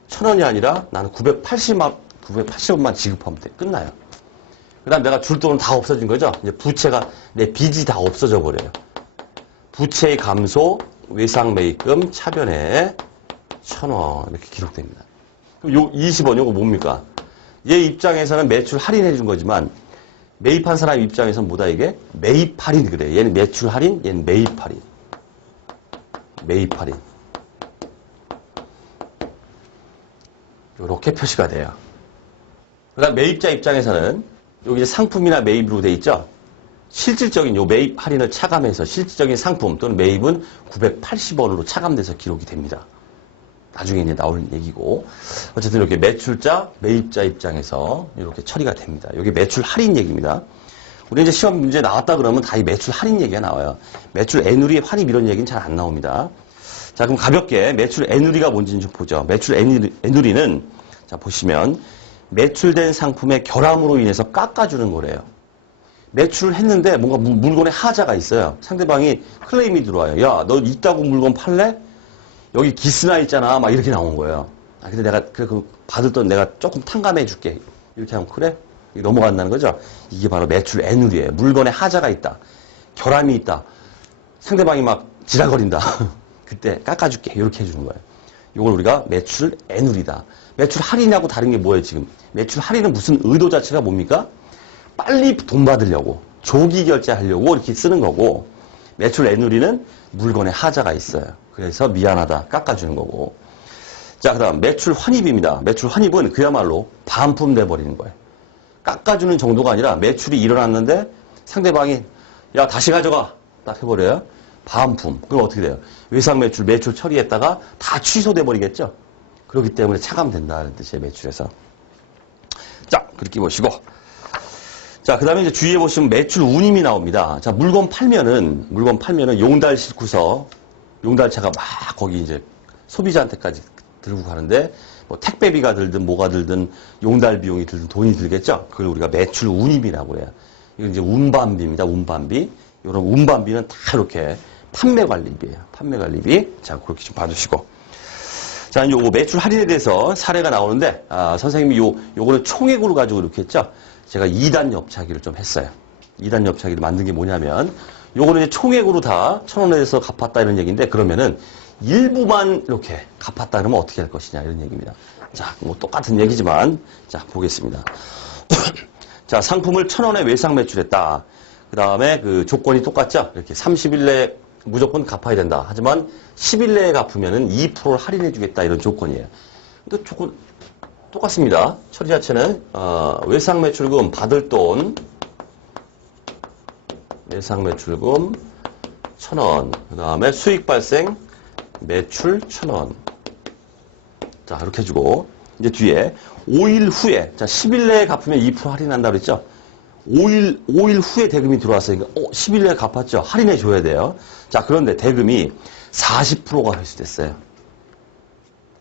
1,000원이 아니라 나는 980원만 지급하면 돼. 끝나요. 그 다음 내가 줄 돈은 다 없어진 거죠? 이제 부채가, 내 빚이 다 없어져 버려요. 부채의 감소, 외상 매입금, 차변에 1,000원 이렇게 기록됩니다. 그럼 요 20원, 요거 뭡니까? 얘 입장에서는 매출 할인해 준 거지만 매입한 사람 입장에서는 뭐다 이게? 매입 할인 그래. 얘는 매출 할인, 얘는 매입 할인. 매입 할인. 요렇게 표시가 돼요. 그 다음 매입자 입장에서는 여기 이제 상품이나 매입으로 돼 있죠? 실질적인 요 매입 할인을 차감해서 실질적인 상품 또는 매입은 980원으로 차감돼서 기록이 됩니다. 나중에 이제 나올 얘기고. 어쨌든 이렇게 매출자, 매입자 입장에서 이렇게 처리가 됩니다. 여기 매출 할인 얘기입니다. 우리 이제 시험 문제 나왔다 그러면 다 이 매출 할인 얘기가 나와요. 매출 애누리, 환입 이런 얘기는 잘 안 나옵니다. 자, 그럼 가볍게 매출 애누리가 뭔지 좀 보죠. 매출 애누리는 자, 보시면 매출된 상품의 결함으로 인해서 깎아주는 거래요. 매출을 했는데 뭔가 물건에 하자가 있어요. 상대방이 클레임이 들어와요. 야, 너 이따구 물건 팔래? 여기 기스나 있잖아. 막 이렇게 나온 거예요. 아, 근데 내가 그 받을 돈 내가 조금 탕감해 줄게. 이렇게 하면 그래? 넘어간다는 거죠. 이게 바로 매출 애누리예요. 물건에 하자가 있다. 결함이 있다. 상대방이 막 지랄거린다. 그때 깎아줄게. 이렇게 해주는 거예요. 이걸 우리가 매출 애누리다. 매출 할인하고 다른 게 뭐예요, 지금? 매출 할인은 무슨 의도 자체가 뭡니까? 빨리 돈 받으려고, 조기 결제하려고 이렇게 쓰는 거고, 매출 애누리는 물건에 하자가 있어요. 그래서 미안하다, 깎아주는 거고. 자, 그 다음 매출 환입입니다. 매출 환입은 그야말로 반품 돼버리는 거예요. 깎아주는 정도가 아니라 매출이 일어났는데 상대방이 야, 다시 가져가. 딱 해버려요. 반품. 그럼 어떻게 돼요? 외상 매출, 매출 처리했다가 다 취소돼 버리겠죠? 그렇기 때문에 차감된다는 뜻이에요, 매출에서. 자, 그렇게 보시고. 자, 그 다음에 이제 주의해 보시면 매출 운임이 나옵니다. 자, 물건 팔면은 용달 싣고서 용달차가 막 거기 이제 소비자한테까지 들고 가는데 뭐 택배비가 들든 뭐가 들든 용달 비용이 들든 돈이 들겠죠? 그걸 우리가 매출 운임이라고 해요. 이건 이제 운반비입니다, 운반비. 이런 운반비는 다 이렇게 판매 관리비예요. 판매 관리비. 자, 그렇게 좀 봐주시고. 자, 이제 요거 매출 할인에 대해서 사례가 나오는데, 선생님이 요거는 총액으로 가지고 이렇게 했죠. 제가 2단 엽차기를 좀 했어요. 2단 엽차기를 만든 게 뭐냐면, 요거는 이제 총액으로 다 1,000원에 대해서 갚았다 이런 얘기인데, 그러면은 일부만 이렇게 갚았다 그러면 어떻게 할 것이냐 이런 얘기입니다. 자, 뭐 똑같은 얘기지만, 자, 보겠습니다. 자, 상품을 1,000원에 외상 매출했다. 그 다음에 그 조건이 똑같죠? 이렇게 30일 내에 무조건 갚아야 된다. 하지만 10일 내에 갚으면은 2%를 할인해 주겠다. 이런 조건이에요. 근데 조건 똑같습니다. 처리 자체는, 외상 매출금 받을 돈, 외상 매출금 1,000원. 그 다음에 수익 발생 매출 1,000원. 자, 이렇게 해주고, 이제 뒤에 5일 후에, 자, 10일 내에 갚으면 2% 할인한다고 그랬죠? 5일 후에 대금이 들어왔으니까 10일 내에 갚았죠. 할인해 줘야 돼요. 자, 그런데 대금이 40%가 회수됐어요.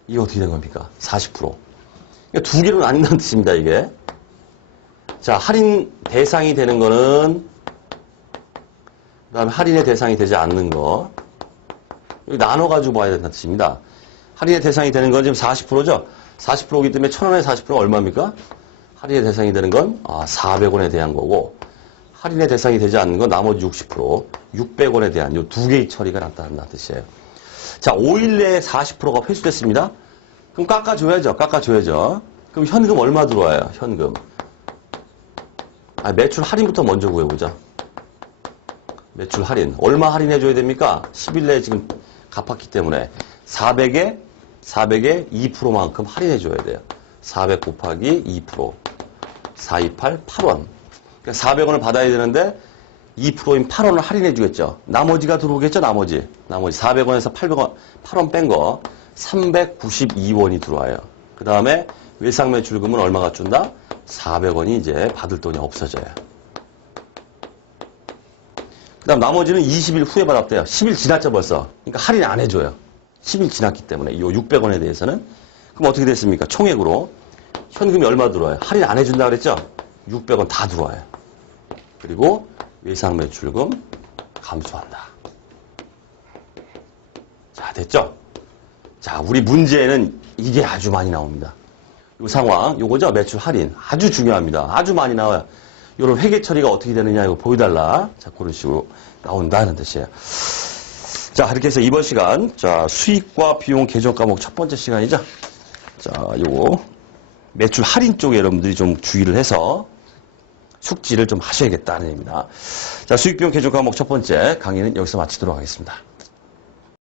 이게 어떻게 된 겁니까? 40%. 그러니까 두 개로 나뉜다는 뜻입니다, 이게. 자, 할인 대상이 되는 거는, 그 다음에 할인의 대상이 되지 않는 거. 여기 나눠가지고 봐야 된다는 뜻입니다. 할인의 대상이 되는 건 지금 40%죠? 40%이기 때문에 1,000원에 40%가 얼마입니까? 할인의 대상이 되는 건 400원에 대한 거고, 할인의 대상이 되지 않는 건 나머지 60%, 600원에 대한 이 두 개의 처리가 나타난다는 뜻이에요. 자, 5일 내에 40%가 회수됐습니다. 그럼 깎아줘야죠. 그럼 현금 얼마 들어와요? 현금. 매출 할인부터 먼저 구해보자. 매출 할인. 얼마 할인해줘야 됩니까? 10일 내에 지금 갚았기 때문에 400에 2%만큼 할인해줘야 돼요. 400 곱하기 2%. 428, 8원. 그러니까 400원을 받아야 되는데 2%인 8원을 할인해 주겠죠. 나머지가 들어오겠죠, 나머지. 400원에서 8원 뺀 거 392원이 들어와요. 그 다음에 외상 매출금은 얼마가 준다? 400원이 이제 받을 돈이 없어져요. 그 다음 나머지는 20일 후에 받았대요. 10일 지났죠, 벌써. 그러니까 할인 안 해줘요. 10일 지났기 때문에. 이 600원에 대해서는. 그럼 어떻게 됐습니까? 총액으로. 현금이 얼마 들어와요? 할인 안 해준다 그랬죠? 600원 다 들어와요. 그리고 외상 매출금 감소한다. 자, 됐죠? 자, 우리 문제에는 이게 아주 많이 나옵니다. 이 상황, 요거죠? 매출 할인. 아주 중요합니다. 아주 많이 나와요. 요런 회계 처리가 어떻게 되느냐, 이거 보여달라. 자, 그런 식으로 나온다는 뜻이에요. 자, 이렇게 해서 이번 시간, 자, 수익과 비용 계정 과목 첫 번째 시간이죠? 자, 요거. 매출 할인 쪽에 여러분들이 좀 주의를 해서 숙지를 좀 하셔야겠다는 얘기입니다. 자, 수익 비용 계정 과목 첫 번째 강의는 여기서 마치도록 하겠습니다.